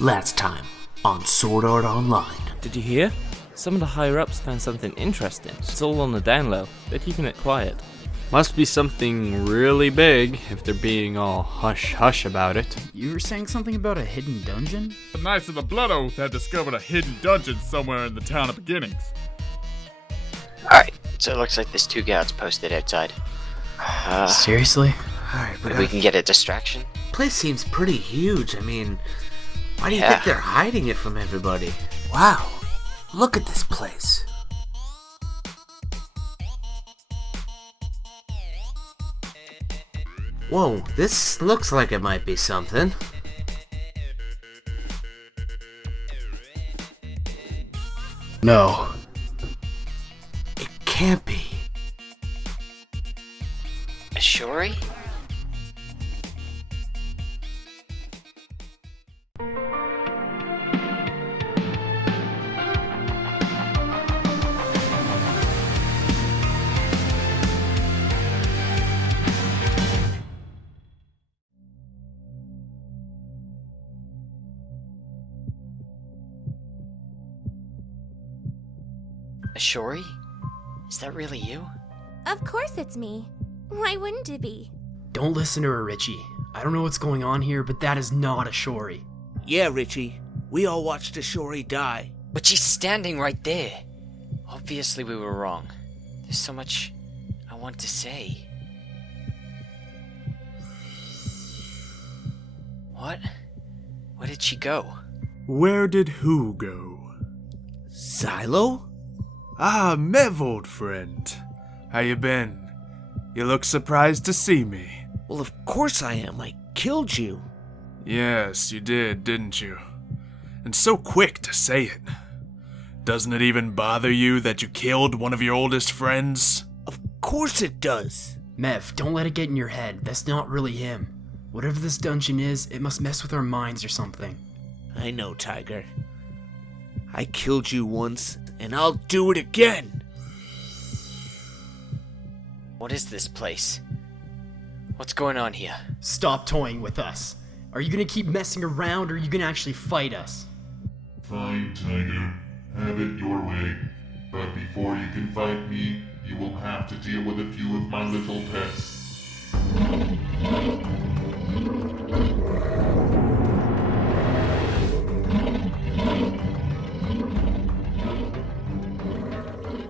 Last time on Sword Art Online. Did you hear? Some of the higher-ups found something interesting. It's all on the down low. They're keeping it quiet. Must be something really big if they're being all hush-hush about it. You were saying something about a hidden dungeon? The Knights of the Blood Oath had discovered a hidden dungeon somewhere in the town of Beginnings. Alright, so it looks like there's 2 guards posted outside. Seriously? Alright, but Maybe we can get a distraction? place seems pretty huge. I mean, why do you think they're hiding it from everybody? Wow, look at this place. Whoa, this looks like it might be something. No. It can't be. A Shuri? Shuri? Is that really you? Of course it's me. Why wouldn't it be? Don't listen to her, Richie. I don't know what's going on here, but that is not a Shuri. Yeah, Richie. We all watched a Shuri die. But she's standing right there. Obviously we were wrong. There's so much I want to say. What? Where did she go? Where did who go? Silo? Ah, Mev, old friend. How you been? You look surprised to see me. Well, of course I am. I killed you. Yes, you did, didn't you? And so quick to say it. Doesn't it even bother you that you killed one of your oldest friends? Of course it does. Mev, don't let it get in your head. That's not really him. Whatever this dungeon is, it must mess with our minds or something. I know, Tiger. I killed you once, and I'll do it again. What is this place? What's going on here? Stop toying with us. Are you gonna keep messing around, or are you gonna actually fight us? Fine, Tiger. Have it your way. But before you can fight me, you will have to deal with a few of my little pets.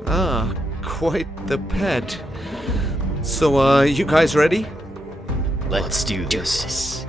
Ah, quite the pet. So, you guys ready? Let's do this.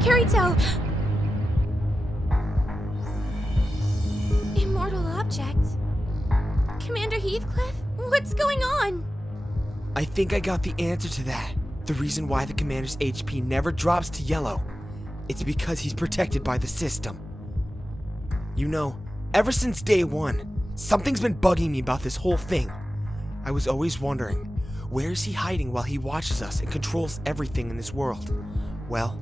Kirito! Immortal objects? Commander Heathcliff? What's going on? I think I got the answer to that. The reason why the commander's HP never drops to yellow. It's because he's protected by the system. You know, ever since day 1, something's been bugging me about this whole thing. I was always wondering, where is he hiding while he watches us and controls everything in this world? Well,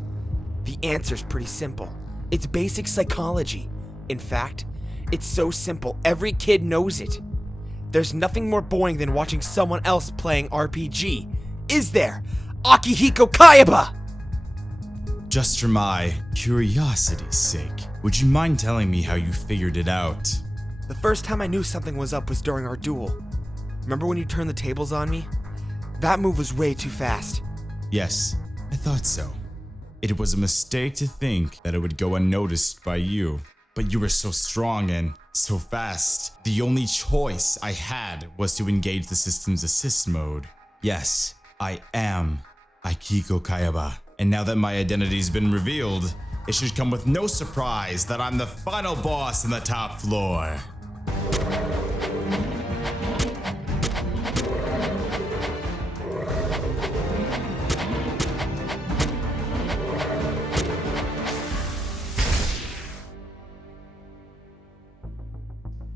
the answer's pretty simple. It's basic psychology. In fact, it's so simple, every kid knows it. There's nothing more boring than watching someone else playing RPG. Is there? Akihiko Kayaba! Just for my curiosity's sake, would you mind telling me how you figured it out? The first time I knew something was up was during our duel. Remember when you turned the tables on me? That move was way too fast. Yes, I thought so. It was a mistake to think that it would go unnoticed by you. But you were so strong and so fast. The only choice I had was to engage the system's assist mode. Yes, I am Aikiko Kayaba. And now that my identity's been revealed, it should come with no surprise that I'm the final boss on the top floor.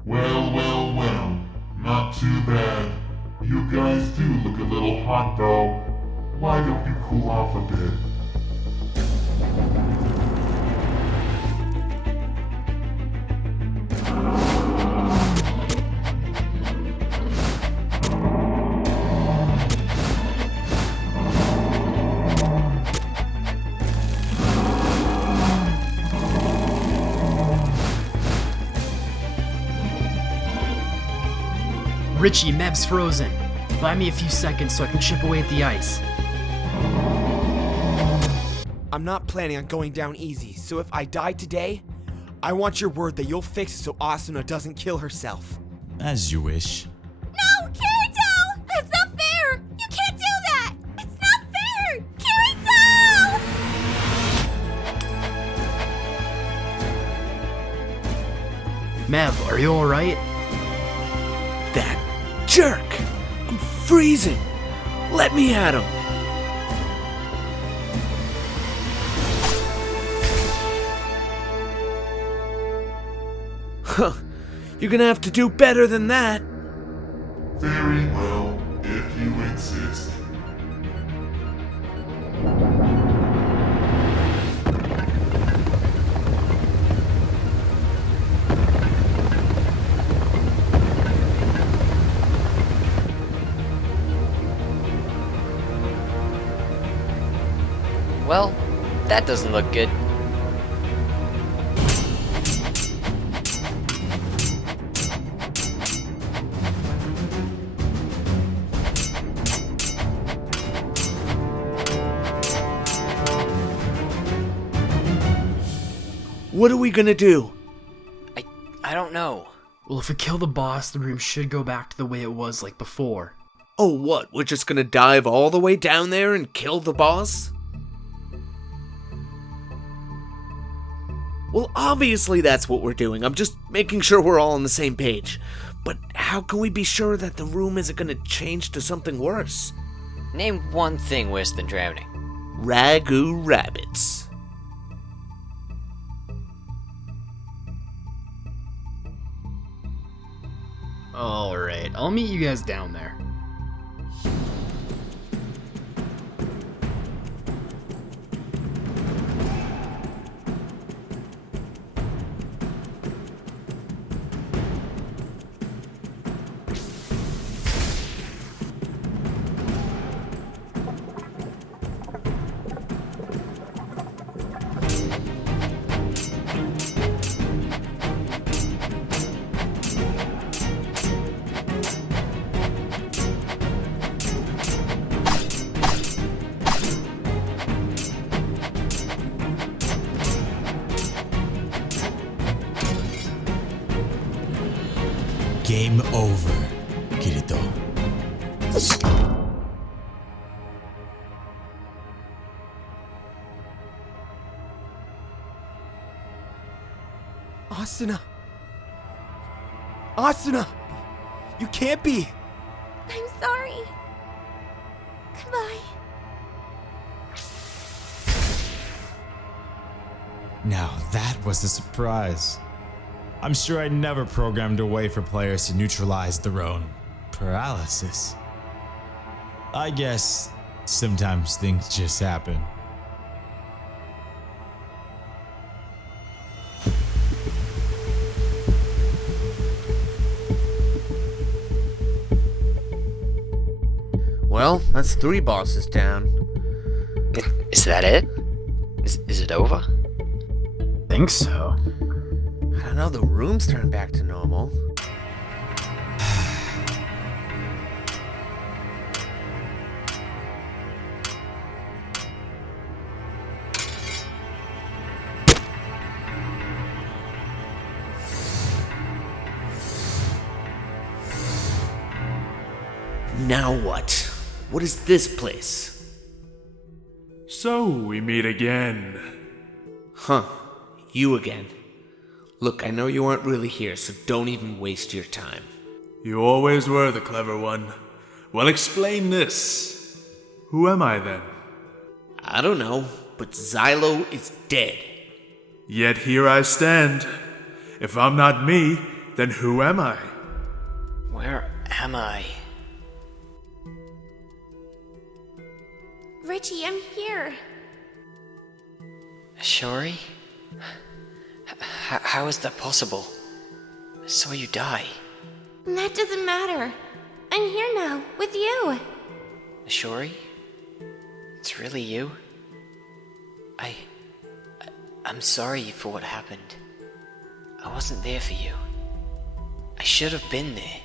Well, not too bad. You guys do look a little hot though. Why don't you cool off a bit? Richie, Mev's frozen. Buy me a few seconds so I can chip away at the ice. I'm not planning on going down easy, so if I die today, I want your word that you'll fix it so Asuna doesn't kill herself. As you wish. No, Kirito! That's not fair! You can't do that! It's not fair! Kirito! Mev, are you alright? That jerk! I'm freezing! Let me at him! Huh. You're gonna have to do better than that. Very well, if you insist. Well, that doesn't look good. What are we gonna do? I don't know. Well, if we kill the boss, the room should go back to the way it was like before. Oh, what? We're just gonna dive all the way down there and kill the boss? Well, obviously that's what we're doing. I'm just making sure we're all on the same page. But how can we be sure that the room isn't gonna change to something worse? Name one thing worse than drowning. Ragu rabbits. Alright, I'll meet you guys down there. Game over, Kirito. Asuna! Asuna! You can't be! I'm sorry. Goodbye. Now that was a surprise. I'm sure I never programmed a way for players to neutralize their own paralysis. I guess sometimes things just happen. Well, that's 3 bosses down. Is that it? Is it over? Think so. I don't know, the room's turned back to normal. Now what? What is this place? So we meet again. Huh. You again. Look, I know you aren't really here, so don't even waste your time. You always were the clever one. Well, explain this. Who am I then? I don't know, but Xylo is dead. Yet here I stand. If I'm not me, then who am I? Where am I? Richie, I'm here. Shori? How is that possible? I saw you die. That doesn't matter. I'm here now, with you. Shori? It's really you? I'm sorry for what happened. I wasn't there for you. I should have been there.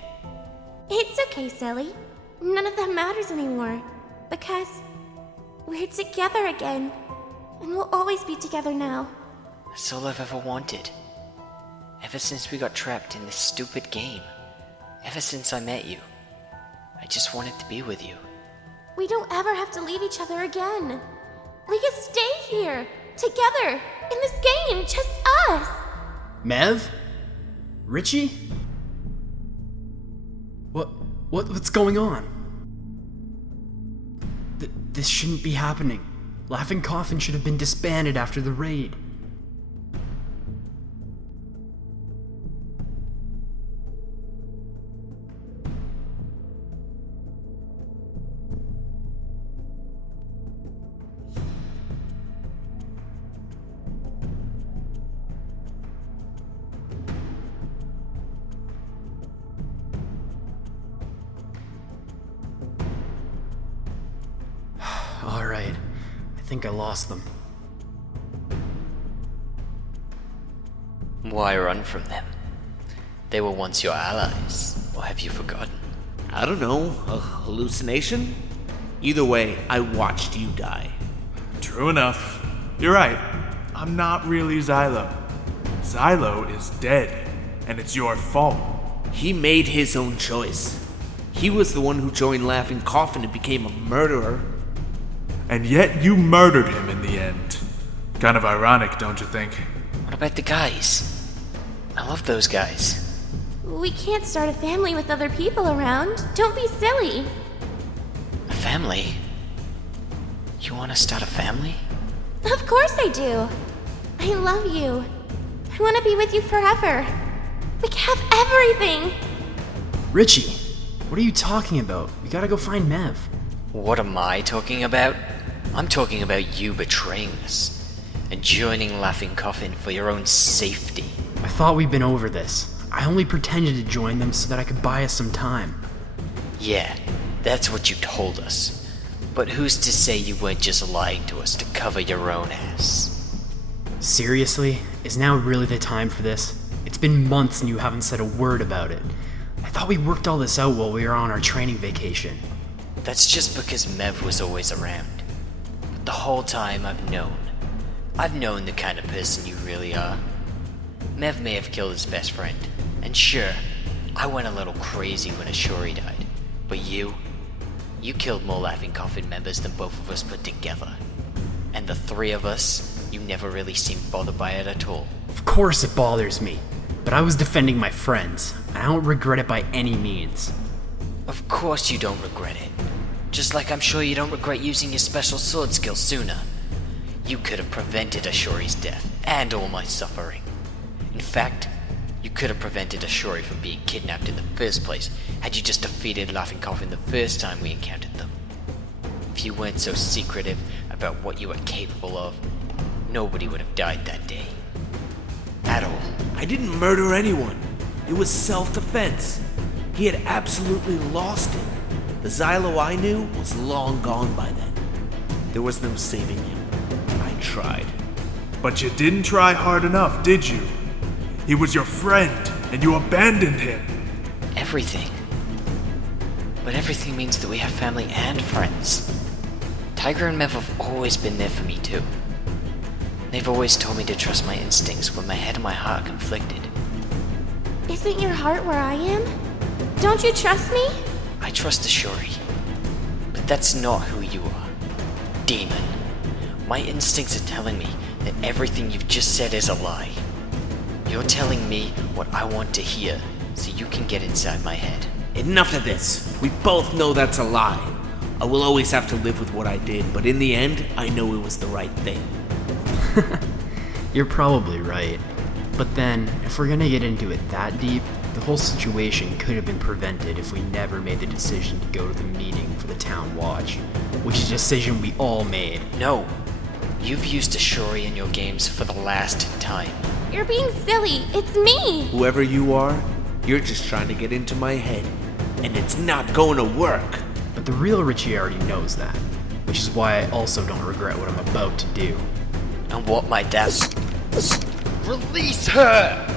It's okay, Sally. None of that matters anymore. Because we're together again. And we'll always be together now. That's all I've ever wanted. Ever since we got trapped in this stupid game. Ever since I met you. I just wanted to be with you. We don't ever have to leave each other again. We can stay here, together, in this game, just us. Mev? Richie? What's going on? This shouldn't be happening. Laughing Coffin should have been disbanded after the raid. Alright, I think I lost them. Why run from them? They were once your allies, or have you forgotten? I don't know, a hallucination? Either way, I watched you die. True enough. You're right. I'm not really Xylo. Xylo is dead, and it's your fault. He made his own choice. He was the one who joined Laughing Coffin and became a murderer. And yet you murdered him in the end. Kind of ironic, don't you think? What about the guys? I love those guys. We can't start a family with other people around. Don't be silly. A family? You want to start a family? Of course I do. I love you. I want to be with you forever. We can have everything. Richie, what are you talking about? We gotta go find Mev. What am I talking about? I'm talking about you betraying us and joining Laughing Coffin for your own safety. I thought we'd been over this. I only pretended to join them so that I could buy us some time. Yeah, that's what you told us. But who's to say you weren't just lying to us to cover your own ass? Seriously? Is now really the time for this? It's been months and you haven't said a word about it. I thought we worked all this out while we were on our training vacation. That's just because Mev was always around. But the whole time I've known the kind of person you really are. Mev may have killed his best friend. And sure, I went a little crazy when Ashori died. But you killed more Laughing Coffin members than both of us put together. And the three of us, you never really seemed bothered by it at all. Of course it bothers me, but I was defending my friends. I don't regret it by any means. Of course you don't regret it. Just like I'm sure you don't regret using your special sword skill sooner. You could have prevented Ashori's death and all my suffering. In fact, you could have prevented Ashori from being kidnapped in the first place had you just defeated Laughing Coffin the first time we encountered them. If you weren't so secretive about what you were capable of, nobody would have died that day. At all. I didn't murder anyone. It was self-defense. He had absolutely lost it. The Xylo I knew was long gone by then. There was no saving him. I tried. But you didn't try hard enough, did you? He was your friend, and you abandoned him. Everything. But everything means that we have family and friends. Tiger and Mev have always been there for me too. They've always told me to trust my instincts when my head and my heart are conflicted. Isn't your heart where I am? Don't you trust me? I trust Ashuri. But that's not who you are. Demon. My instincts are telling me that everything you've just said is a lie. You're telling me what I want to hear, so you can get inside my head. Enough of this. We both know that's a lie. I will always have to live with what I did, but in the end, I know it was the right thing. You're probably right. But then, if we're gonna get into it that deep, the whole situation could have been prevented if we never made the decision to go to the meeting for the town watch, which is a decision we all made. No. You've used Ashuri in your games for the last time. You're being silly. It's me. Whoever you are, you're just trying to get into my head, and it's not going to work. But the real Richie already knows that, which is why I also don't regret what I'm about to do. And what might that... Release her!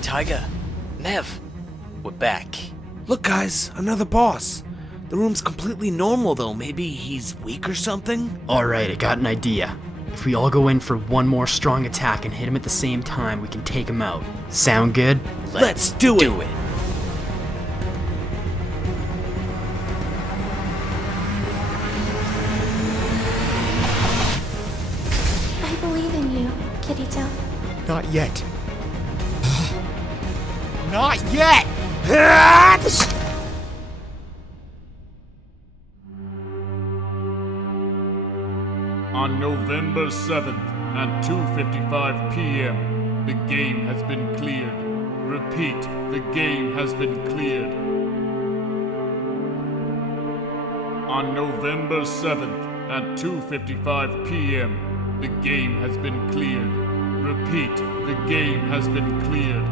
Tiger, Mev, we're back. Look, guys, another boss. The room's completely normal, though. Maybe he's weak or something? Alright, I got an idea. If we all go in for one more strong attack and hit him at the same time, we can take him out. Sound good? Let's do it! I believe in you, Kirito. Not yet. Not yet! On November 7th at 2:55 p.m., the game has been cleared. Repeat, the game has been cleared. On November 7th at 2:55 p.m., the game has been cleared. Repeat, the game has been cleared.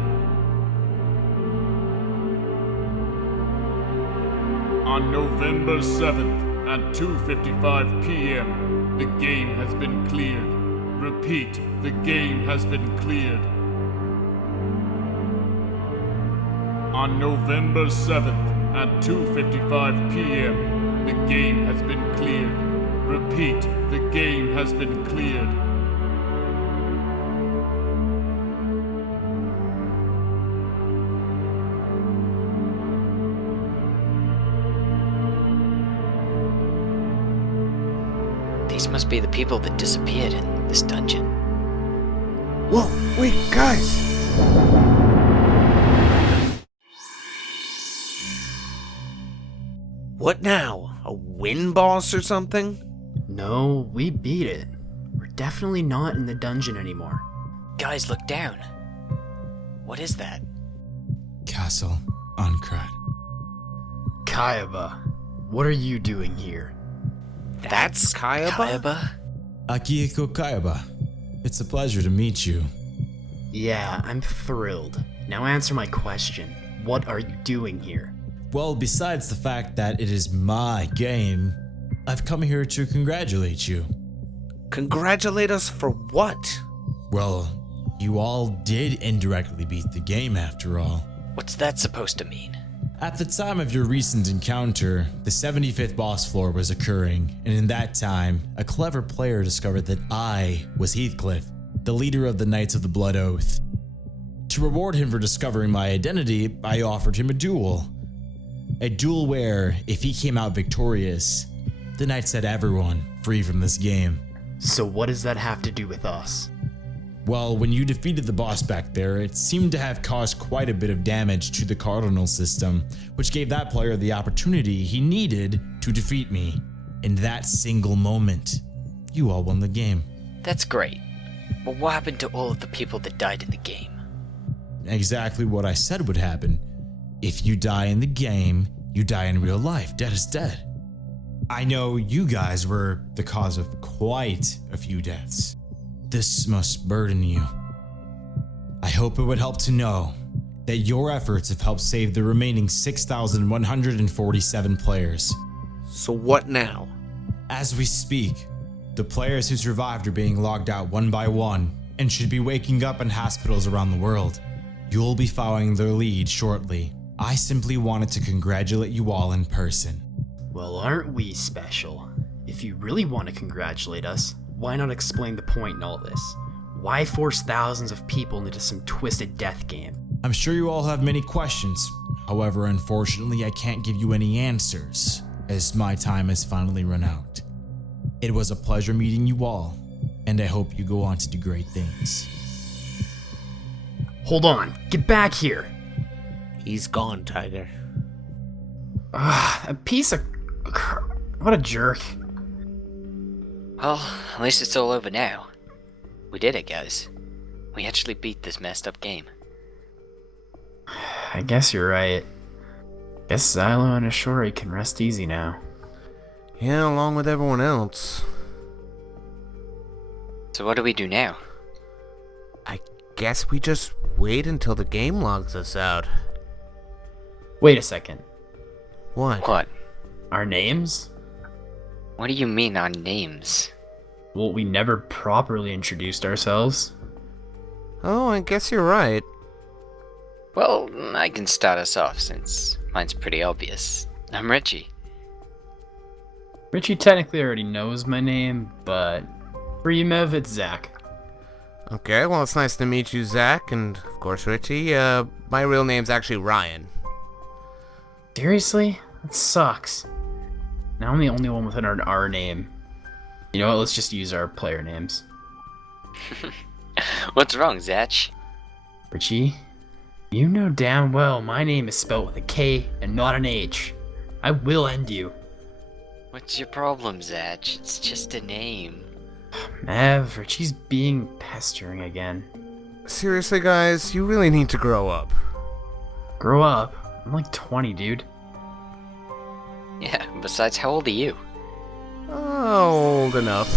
On November 7th at 2:55 p.m., the game has been cleared. Repeat, the game has been cleared. On November 7th at 2:55 p.m., the game has been cleared. Repeat, the game has been cleared. These must be the people that disappeared in this dungeon. Whoa, wait, guys! What now? A win boss or something? No, we beat it. We're definitely not in the dungeon anymore. Guys, look down. What is that? Castle Uncrad. Kayaba, what are you doing here? That's Kayaba? Kayaba? Akihiko Kayaba. It's a pleasure to meet you. Yeah, I'm thrilled. Now answer my question. What are you doing here? Well, besides the fact that it is my game, I've come here to congratulate you. Congratulate us for what? Well, you all did indirectly beat the game after all. What's that supposed to mean? At the time of your recent encounter, the 75th boss floor was occurring, and in that time, a clever player discovered that I was Heathcliff, the leader of the Knights of the Blood Oath. To reward him for discovering my identity, I offered him a duel. A duel where, if he came out victorious, the Knight set everyone free from this game. So what does that have to do with us? Well, when you defeated the boss back there, it seemed to have caused quite a bit of damage to the cardinal system, which gave that player the opportunity he needed to defeat me. In that single moment, you all won the game. That's great. But what happened to all of the people that died in the game? Exactly what I said would happen. If you die in the game, you die in real life. Dead is dead. I know you guys were the cause of quite a few deaths. This must burden you. I hope it would help to know that your efforts have helped save the remaining 6,147 players. So what now? As we speak, the players who survived are being logged out one by one and should be waking up in hospitals around the world. You'll be following their lead shortly. I simply wanted to congratulate you all in person. Well, aren't we special? If you really want to congratulate us, why not explain the point in all this? Why force thousands of people into some twisted death game? I'm sure you all have many questions. However, unfortunately, I can't give you any answers, as my time has finally run out. It was a pleasure meeting you all, and I hope you go on to do great things. Hold on, get back here! He's gone, Tiger. A piece of... What a jerk. Well, at least it's all over now. We did it, guys. We actually beat this messed up game. I guess you're right. Guess Xylo and Ashori can rest easy now. Yeah, along with everyone else. So what do we do now? I guess we just wait until the game logs us out. Wait a second. What? What? Our names? What do you mean our names? Well, we never properly introduced ourselves. Oh, I guess you're right. Well, I can start us off since mine's pretty obvious. I'm Richie. Richie technically already knows my name, but for you, Mev, it's Zach. Okay, well, it's nice to meet you, Zach, and of course, Richie. My real name's actually Ryan. Seriously? That sucks. Now I'm the only one with an R name. You know what, let's just use our player names. What's wrong, Zach? Richie, you know damn well my name is spelled with a K and not an H. I will end you. What's your problem, Zach? It's just a name. Mev, Richie's being pestering again. Seriously, guys, you really need to grow up. Grow up? I'm like 20, dude. Yeah, besides, how old are you? Old enough.